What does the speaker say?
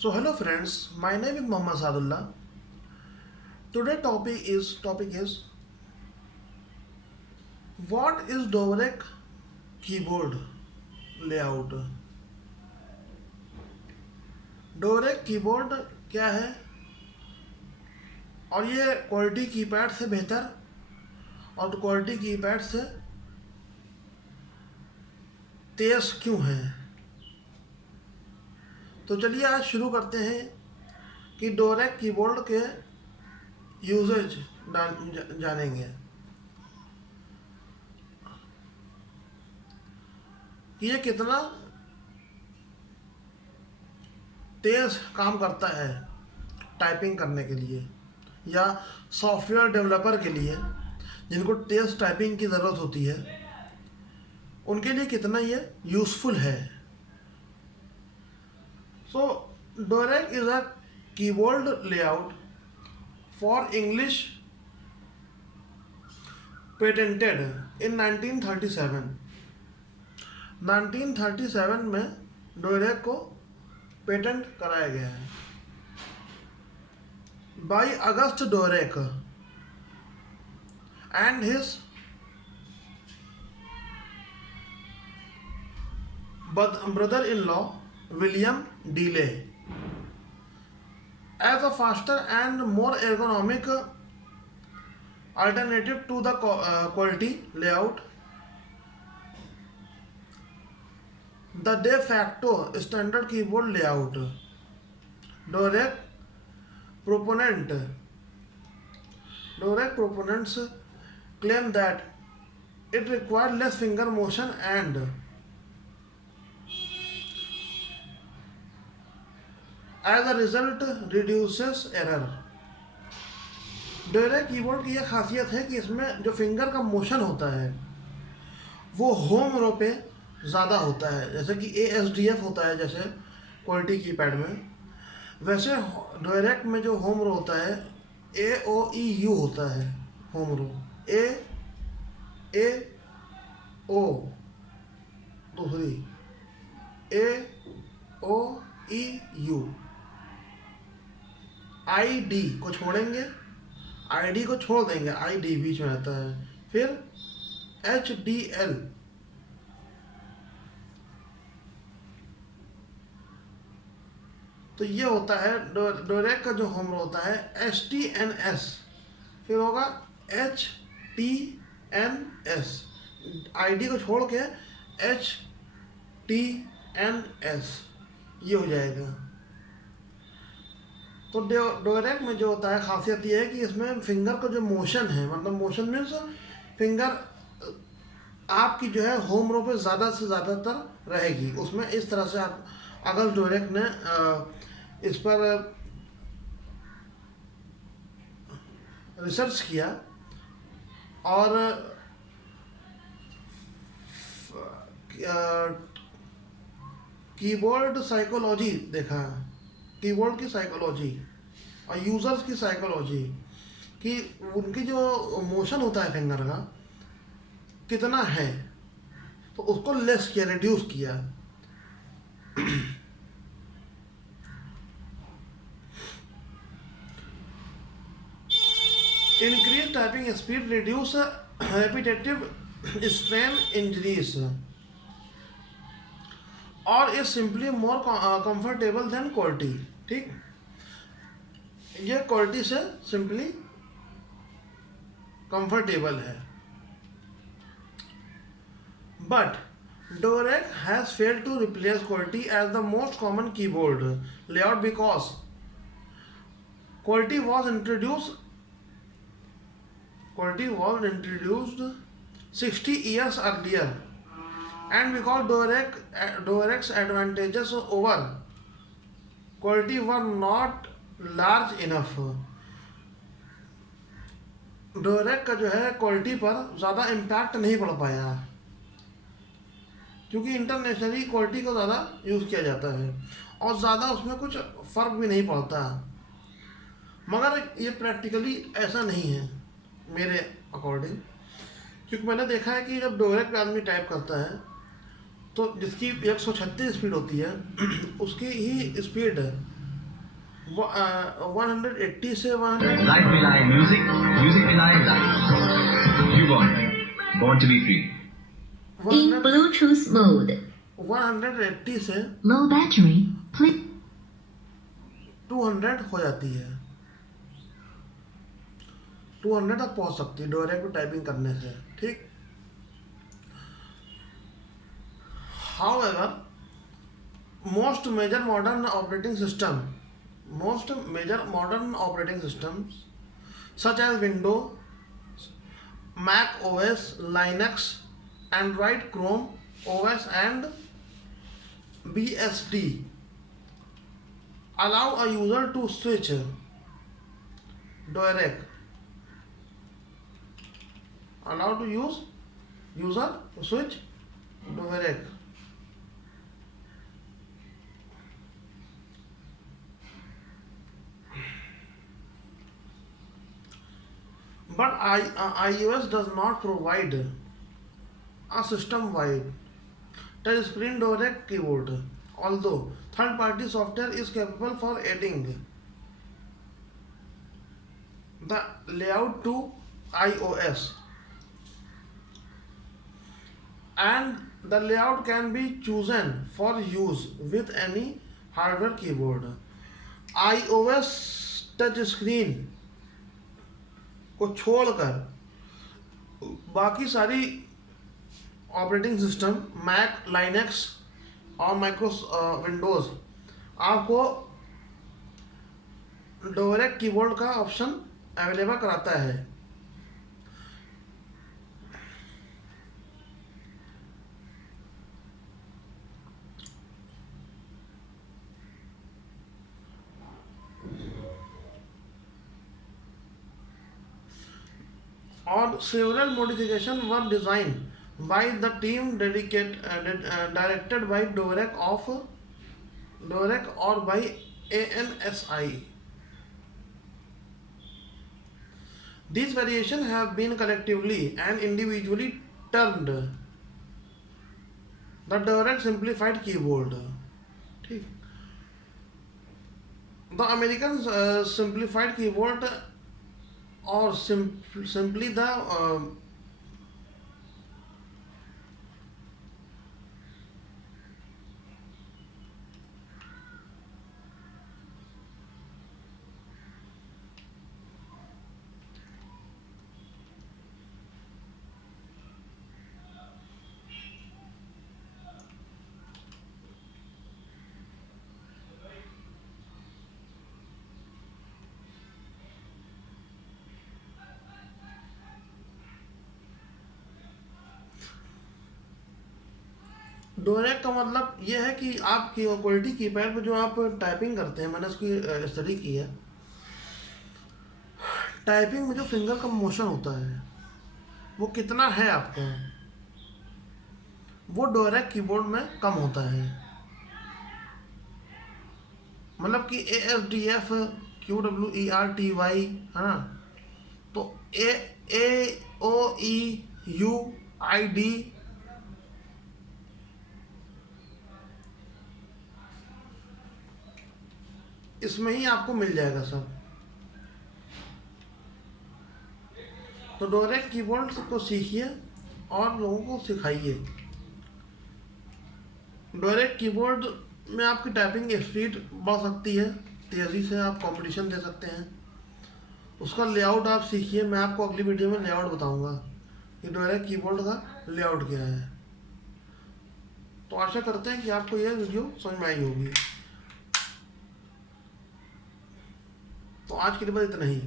So hello friends, my name is Muhammad Sadullah. Today topic is what is Dvorak keyboard layout? Dvorak keyboard क्या है और ये quality keypad से बेहतर और क्वालिटी कीपैड से तेज क्यों है? तो चलिए आज शुरू करते हैं कि डोरेक कीबोर्ड के यूजेज जानेंगे कि ये कितना तेज काम करता है टाइपिंग करने के लिए या सॉफ्टवेयर डेवलपर के लिए जिनको तेज टाइपिंग की ज़रूरत होती है उनके लिए कितना ये यूज़फुल है। So Dvorak is a keyboard layout for English patented in 1937। 1937 में डोरेक को पेटेंट कराया गया है by August Dvorak and his brother in law William Deeley as a faster and more ergonomic alternative to the quality layout. The de facto standard keyboard layout. Dvorak proponents claim that it requires less finger motion and as a result reduces error. Dvorak keyboard की यह खासियत है कि इसमें जो finger का motion होता है वो होम रो पे ज़्यादा होता है, जैसे कि ASDF होता है जैसे क्वालिटी कीपैड में, वैसे डोरेक में जो होम रो होता है AOEU होता है। होम रो AO दूसरी AOEU। ID को छोड़ेंगे, ID को छोड़ देंगे, ID बीच में रहता है, फिर HDL। तो ये होता है डोरेक का जो होम रो होता है HTNS, फिर होगा HTNS, ID को छोड़ के HTNS, ये हो जाएगा। तो डोरेक में जो होता है खासियत ये है कि इसमें फिंगर का जो मोशन है, मतलब मोशन मीन्स फिंगर आपकी जो है होम रो पे ज़्यादा से ज़्यादातर रहेगी उसमें। इस तरह से आप अगर डोरेक ने इस पर रिसर्च किया और कीबोर्ड साइकोलॉजी देखा, कीबोर्ड की साइकोलॉजी और यूज़र्स की साइकोलॉजी कि उनकी जो मोशन होता है फिंगर का कितना है, तो उसको लेस किया, रिड्यूस किया। Increase typing speed, reduce repetitive strain injuries और is simply more comfortable than QWERTY. ठीक, ये क्वालिटी से सिंपली कंफर्टेबल है। But Dvorak has failed to replace QWERTY as the most common keyboard layout because QWERTY was introduced 60 years earlier and because Dorek's advantages over quality were not large enough. डोरेक का जो है quality पर ज़्यादा impact नहीं पड़ पाया क्योंकि internationally quality को ज़्यादा यूज़ किया जाता है और ज़्यादा उसमें कुछ फ़र्क भी नहीं पड़ता। मगर ये प्रैक्टिकली ऐसा नहीं है मेरे अकॉर्डिंग, क्योंकि मैंने देखा है कि जब डोरेक पे आदमी टाइप करता है तो जिसकी 136 स्पीड होती है उसकी ही स्पीड 180 से 100 Life मिलाए music, music मिलाए life. You born to be free. In Bluetooth mode. 180 से Low battery. Please. 200 हो जाती है, 200 तक पहुंच सकती है डायरेक्ट टाइपिंग करने से, ठीक। However, most major modern operating systems such as Windows, Mac OS, Linux, Android, Chrome OS and BSD allow a user to switch direct but iOS does not provide a system-wide touchscreen direct keyboard, although third-party software is capable for adding the layout to iOS, and the layout can be chosen for use with any hardware keyboard. iOS touch screen को छोड़कर बाकी सारी operating system Mac, Linux और Windows आपको direct keyboard का option available कराता है। और several modifications were designed by the team directed by Dvorak or by ANSI. These variations have been collectively and individually termed the Dvorak simplified keyboard. ठीक, the American simplified keyboard or simply the डोरेक का मतलब ये है कि आपकी quality keypad पे जो आप टाइपिंग करते हैं, मैंने उसकी स्टडी की है। टाइपिंग में जो फिंगर का मोशन होता है वो कितना है आपका, वो डोरेक कीबोर्ड में कम होता है। मतलब कि ASDF QWERTY है ना, तो AOEUID इसमें ही आपको मिल जाएगा सब। तो डायरेक्ट कीबोर्ड को सीखिए और लोगों को सिखाइए। डायरेक्ट कीबोर्ड में आपकी टाइपिंग स्पीड बढ़ सकती है, तेज़ी से आप कंपटीशन दे सकते हैं। उसका लेआउट आप सीखिए, मैं आपको अगली वीडियो में लेआउट बताऊंगा कि डायरेक्ट कीबोर्ड का लेआउट क्या है। तो आशा करते हैं कि आपको यह वीडियो समझ में आई होगी। तो आज के लिए बस इतना ही।